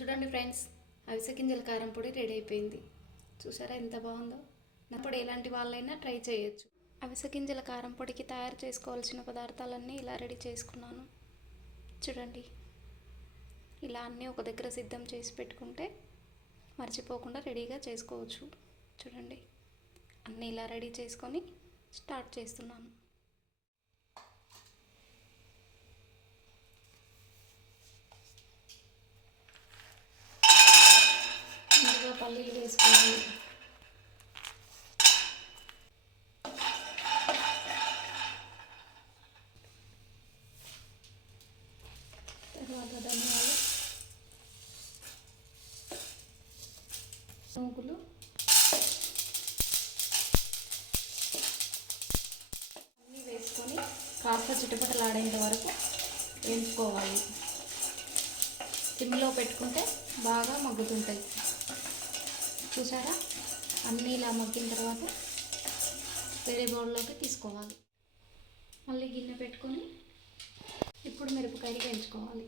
చూడండి ఫ్రెండ్స్ అవిసె గింజల కారం పొడి రెడీ అయిపోయింది. చూసారా ఎంత బాగుందో? ఇప్పుడు ఎలాంటి వాళ్ళైనా ట్రై చేయొచ్చు. అవిసె గింజల కారం పొడికి తయారు చేసుకోవాల్సిన పదార్థాలన్నీ ఇలా రెడీ చేసుకున్నాను. చూడండి ఇలా అన్నీ ఒక దగ్గర సిద్ధం చేసి పెట్టుకుంటే మర్చిపోకుండా రెడీగా చేసుకోవచ్చు. చూడండి అన్నీ ఇలా రెడీ చేసుకొని స్టార్ట్ చేస్తున్నాను. తర్వాత ధనియాలు నూకులు? అన్నీ వేసుకొని కాస్త చుట్టుపట్టలాడేంత వరకు వేయించుకోవాలి. సిమ్లో పెట్టుకుంటే బాగా మగ్గుతుంటాయి. చూసారా? అన్నీ ఇలా మగ్గిన తర్వాత వేరే బౌల్లోకి తీసుకోవాలి. మళ్ళీ గిన్నె పెట్టుకొని ఇప్పుడు మిరపకాయలు వేయించుకోవాలి.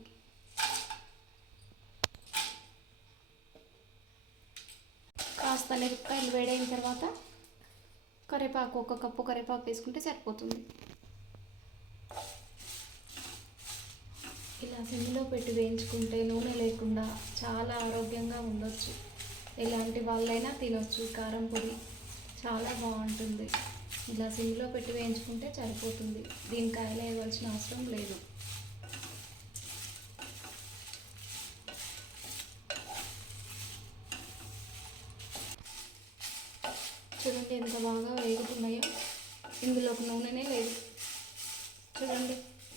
కాస్త మిరపకాయలు వేడైన తర్వాత కరివేపాకు ఒక కప్పు కరివేపాకు వేసుకుంటే సరిపోతుంది. ఇలా సిమ్లో పెట్టి వేయించుకుంటే నూనె లేకుండా చాలా ఆరోగ్యంగా ఉండొచ్చు. ఎలాంటి వాళ్ళైనా తినొచ్చు. కారం పొడి చాలా బాగుంటుంది. ఇలా సిమ్లో పెట్టి వేయించుకుంటే సరిపోతుంది. దీనికి కాయలు వేయవలసిన అవసరం లేదు. చూడండి ఎంత బాగా వేగుతున్నాయో. ఇందులో ఒక నూనెనే లేదు. చూడండి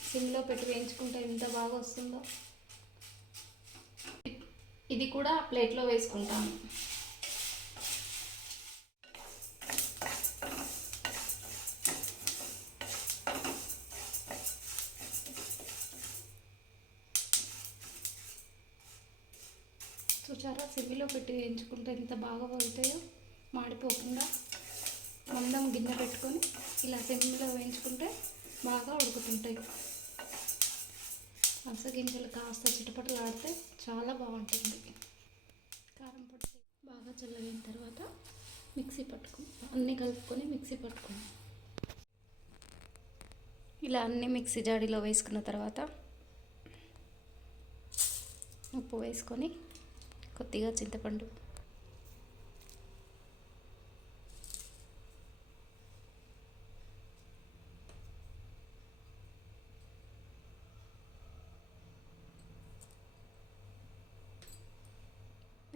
సిమ్లో పెట్టి వేయించుకుంటే ఎంత బాగా వస్తుందో. ఇది కూడా ప్లేట్లో వేసుకుంటాను. చూసారా సిమ్మిలో పెట్టి వేయించుకుంటే ఎంత బాగా అవుతాయో మాడిపోకుండా మందం గిన్నె పెట్టుకొని ఇలా సెమ్లో వేయించుకుంటే బాగా ఉడుకుతుంటాయి. గింజలు కాస్త చిటపటలాడితే చాలా బాగుంటుంది. కారం పొడి బాగా చల్లగిన తర్వాత మిక్సీ పట్టుకు అన్నీ కలుపుకొని మిక్సీ పట్టుకుని. ఇలా అన్నీ మిక్సీ జాడీలో వేసుకున్న తర్వాత ఉప్పు వేసుకొని కొద్దిగా చింతపండు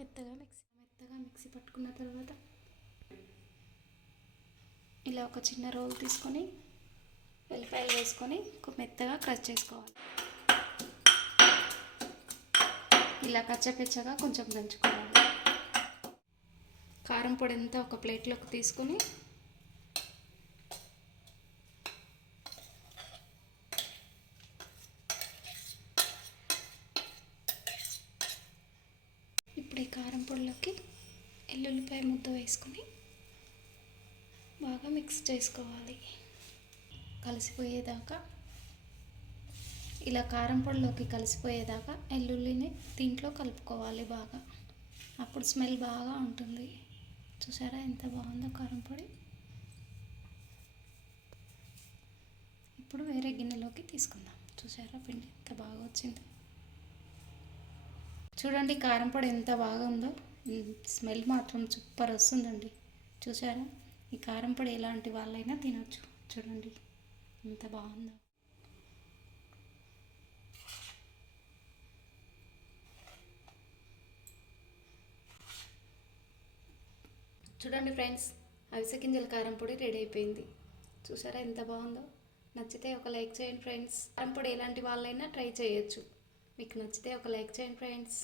మెత్తగా మిక్సీ మెత్తగా మిక్సీ పట్టుకున్న తర్వాత ఇలా ఒక చిన్న రోల్ తీసుకొని వెల్లిపాయలు వేసుకొని మెత్తగా క్రష్ చేసుకోవాలి. ఇలా కచ్చపెచ్చగా కొంచెం దంచుకోవాలి. కారం పొడి అంతా ఒక ప్లేట్లోకి తీసుకొని ఇప్పుడు ఈ కారం పొడిలోకి ఎల్లుల్లిపాయ ముద్ద వేసుకొని బాగా మిక్స్ చేసుకోవాలి. కలిసిపోయేదాకా ఇలా కారం పొడిలోకి కలిసిపోయేదాకా ఎల్లుల్లిని దీంట్లో కలుపుకోవాలి బాగా. అప్పుడు స్మెల్ బాగా ఉంటుంది. చూసారా ఎంత బాగుందో కారం పొడి? ఇప్పుడు వేరే గిన్నెలోకి తీసుకుందాం. చూసారా పిండి ఎంత బాగా వచ్చింది? చూడండి కారం పొడి ఎంత బాగా ఉందో స్మెల్ మాత్రం సూపర్ వస్తుందండి. చూసారా? ఈ కారం పొడి ఎలాంటి వాళ్ళైనా తినొచ్చు. చూడండి ఎంత బాగుందో. చూడండి ఫ్రెండ్స్ అవిసె గింజల కారం పొడి రెడీ అయిపోయింది. చూసారా ఎంత బాగుందో? నచ్చితే ఒక లైక్ చేయండి ఫ్రెండ్స్. కారం పొడి ఎలాంటి వాళ్ళైనా ట్రై చేయొచ్చు. మీకు నచ్చితే ఒక లైక్ చేయండి ఫ్రెండ్స్